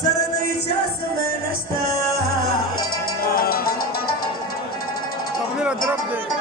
سرني جاس من اشتا تقدير الدرب ده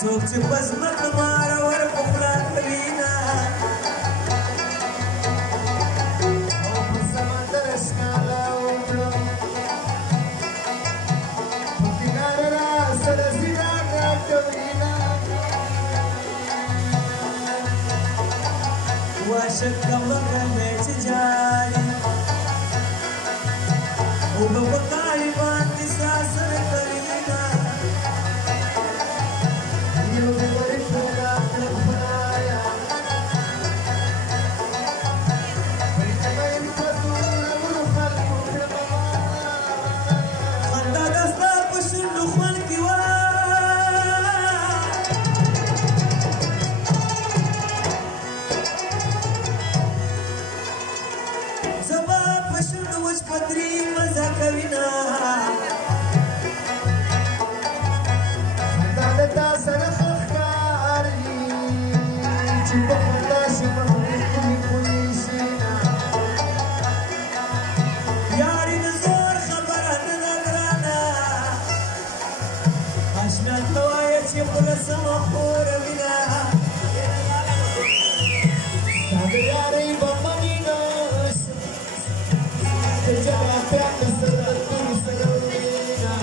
څوک چې په ځمکه ماره ور په خوله کوینه او په سمندر شنه لاوړه په کناره را سره زینا راکوینه واشه کمکه دی چې جاري اوبه په کاڼي باندې ساسر کوینه یو دې ورکړه کړه خدایه پرېږده به یم په زورورو خلکو کړمه خندا د ستا په شونډو خوند کې وه زه به په شونډو وچ پتري مزه کوینه خندا د تا سره ښه ښکاري چې په خندا شي مخ مې خوني شي نه یاري د زور خبره نه ده ګرانه اشنا ته وایه چې خوله سمه خوره وینه ستا د یارۍ به مني نه د جلاتیانو سره تورو سره وینه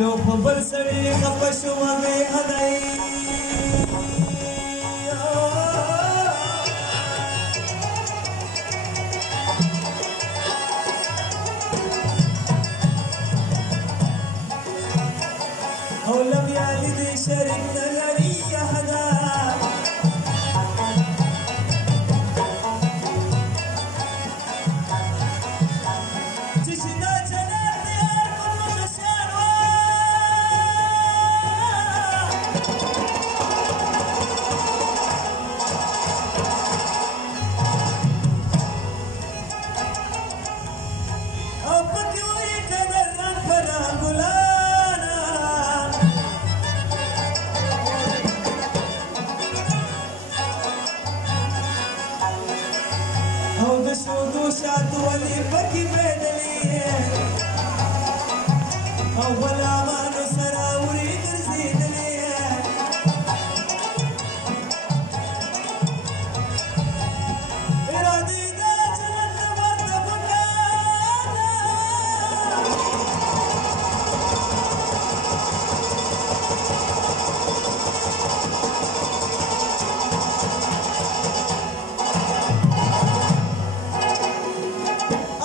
یو په بل سړي خفه شومه بې حدی او لم یالد شریک نه لري احدا چې شي دا جنت د یار په مخه شان وه او پکې وایي که د رنګ په رنګ ګلانه او د شودو شاتو ولې پکې بېدلې او غلامانو سره وړې ګرځېدلې ارادې د جنت نه ورته پکاره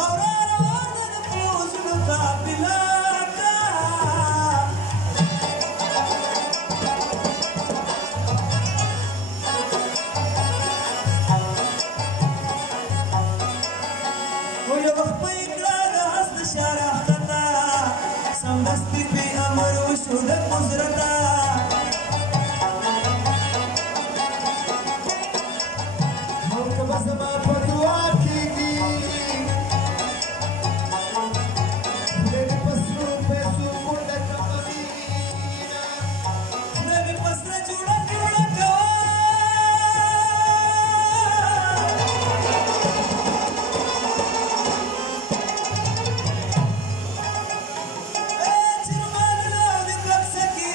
او را روانه د پوځونو قافله ده خو یو وخت به یې کړه د هس د شاره ښکته سمدستي پرې امر وشو د قدرته او که به زما په دعا کېږي خدای دې په سرو پیسو کونډه کړمه مینه خدای مې په سره جوړه جوړه کوه چې رومانونه دې کلک سکي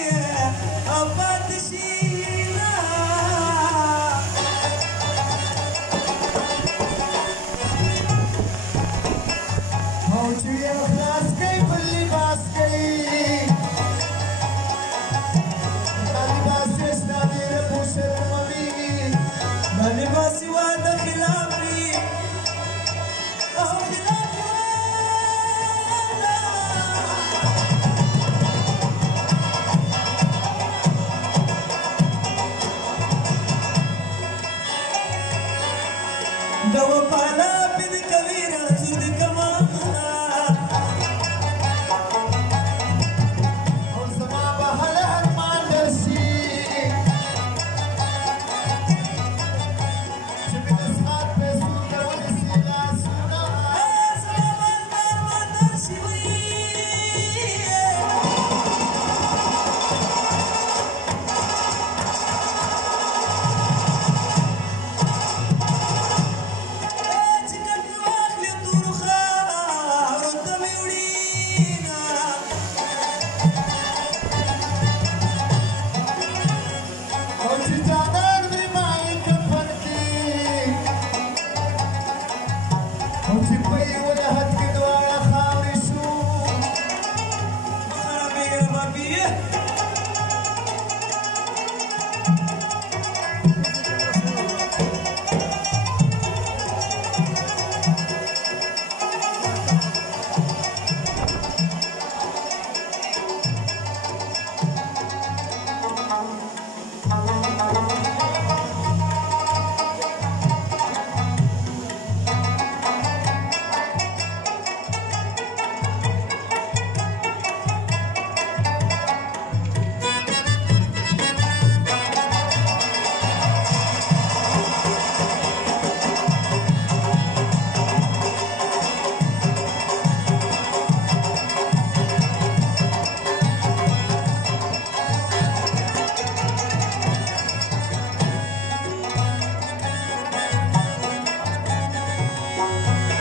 بابي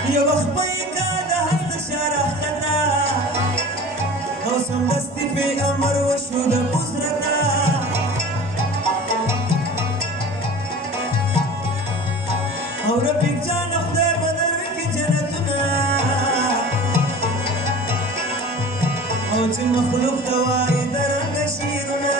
يا وخبيك هذا هفت شارع خنا وصم دستي في أمر وشهود بسرنا أو ربك جان خدي بدرك جنتنا أو جن مخلوق دوائي درن شيرنا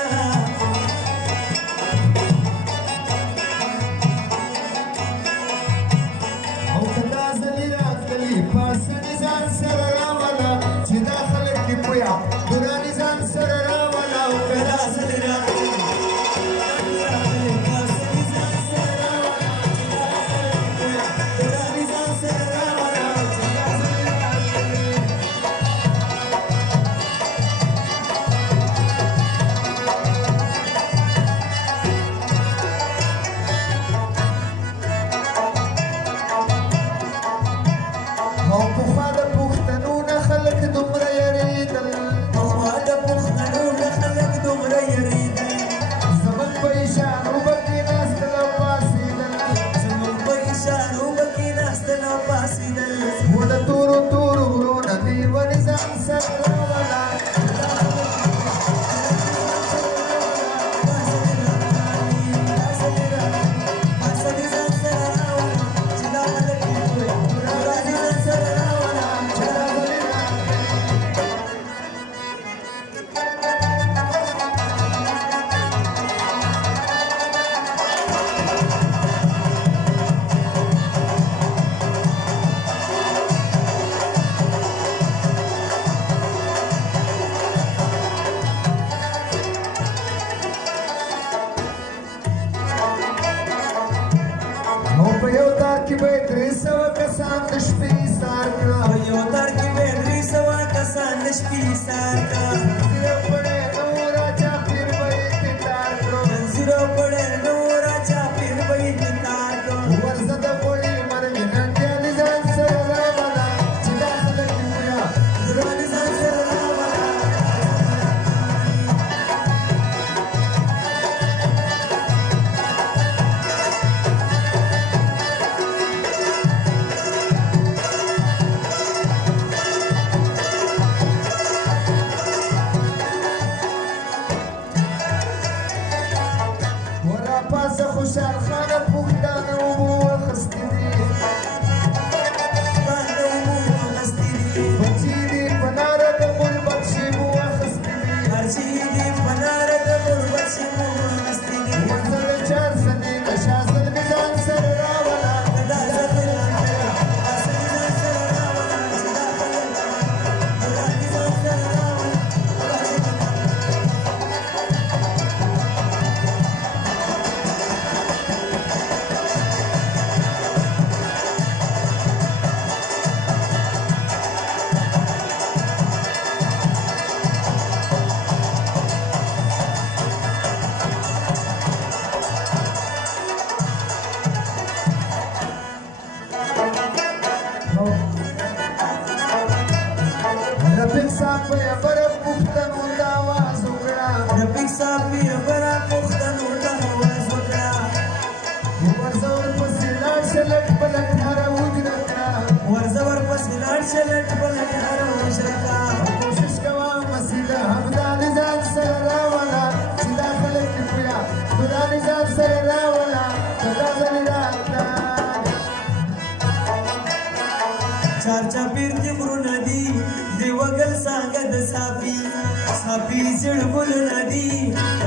صافي زړګل ندي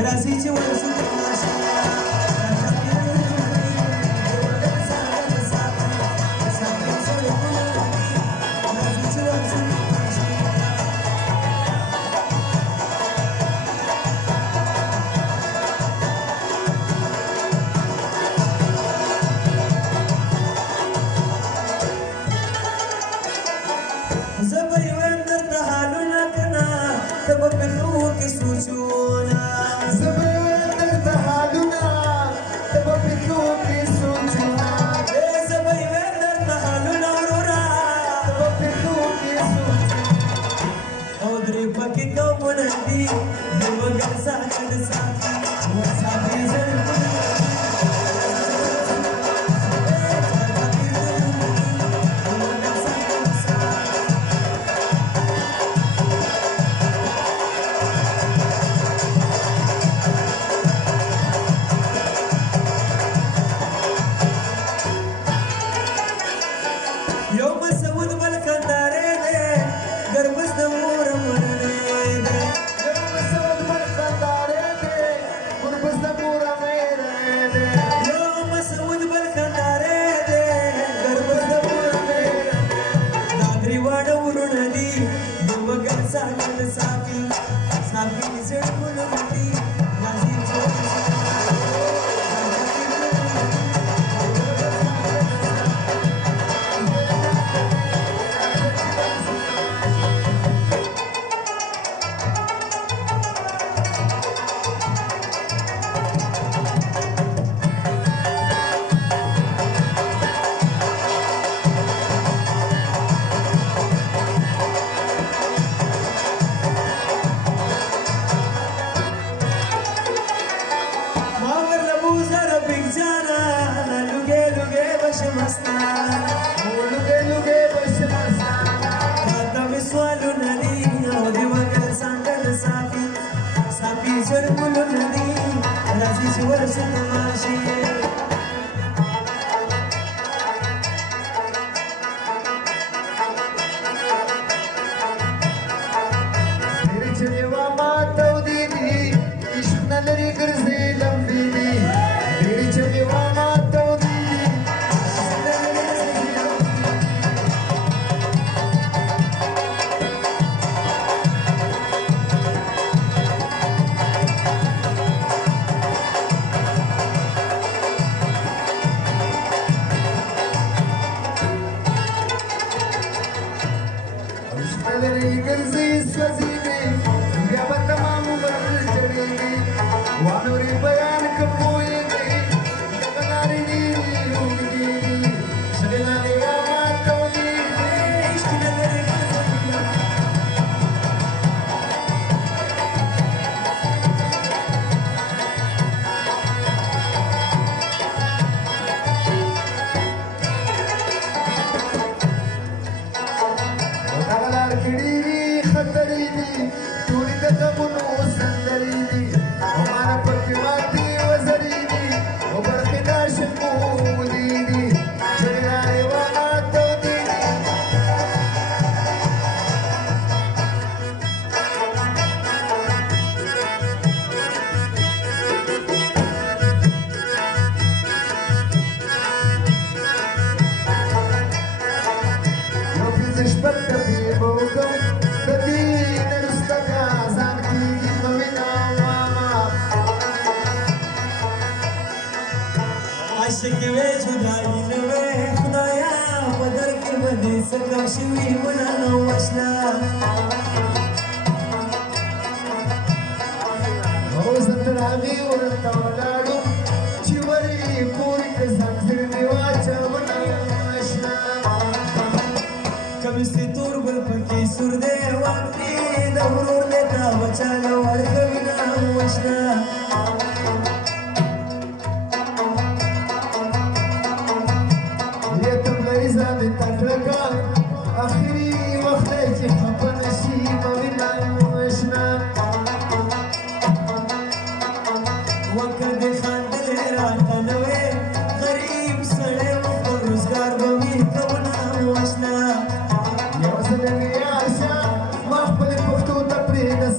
راځي چې ورسو تماشا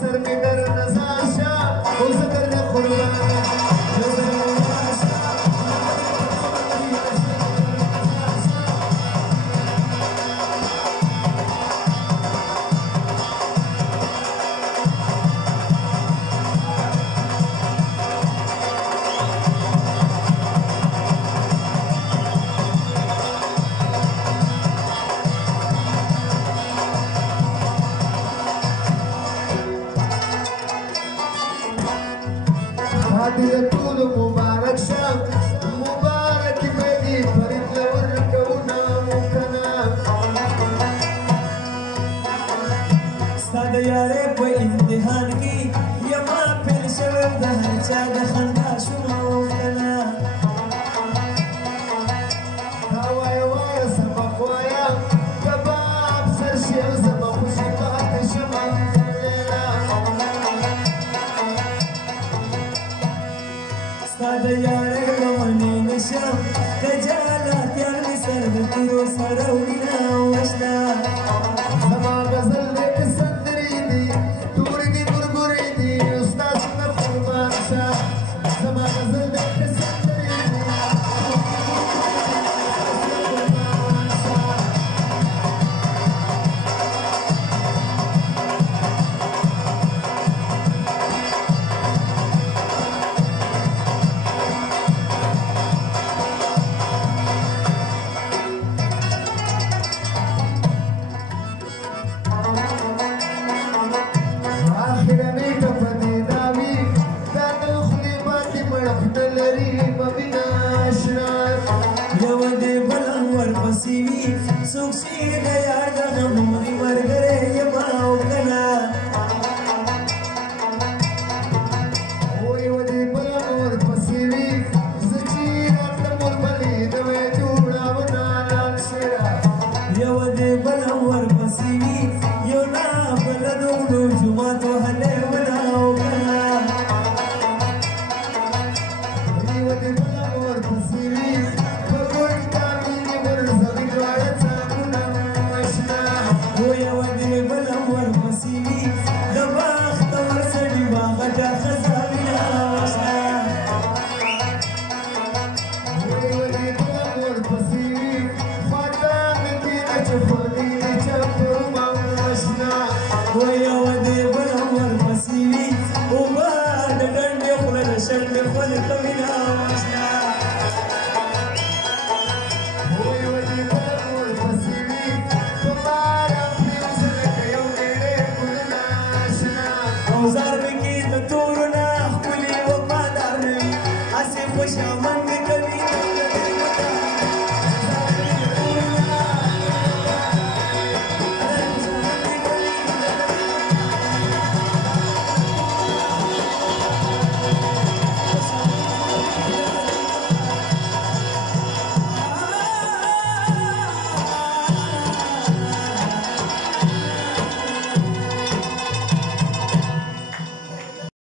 Sir, دې د ټولو مبارک شه مبارک به دې فرید له ورکوونه مو کنه ستا د یارۍ په امتحان کې یما پیل شوم د هر چا د خندا شومه کنه دا وایه وایه سبق وایه کباب سر شي او زما خوشي پاتې شمه لیلا ستا د یارۍ به منې نه شم که جالاتیان مې سر د تورو سره وړینه وشته زما غزل دې که سندرې دي تورې دي ګورګورې دي استاد نه قربان شه زما غزل دې که سندرې دي څوک چې د یار د غمونې ملګری یما او کنه وای و دې بل ورپسې وي زه چې راتلم ورپلې نوی جوړونه لال شیره یو دې بل ورپسې وي یو نه بل د غلو جومات وهلی ونه او کنه وای و دې بل ورپسې وي په ګوډ تا مینې ورځوي دواړه څنګونه اشنا یو دې بل ورپسې وي د بخت ورسړي باغټه ښځه وینه وشنه وای و دې بل ورپسې وي خواته مې کېده چې خولې دې چپړومه اشنا یو دې بل ورپسې وي اوبه د ډنډې خوله د شنډې خولې ته وینه وشنه وای و دې بل ورپسې وي په باره پرېوځله که یو ډېرې ګلونه اشنا اوزار مې کې د تورو نه ښکلي وفادار نه وي هسې خوشامد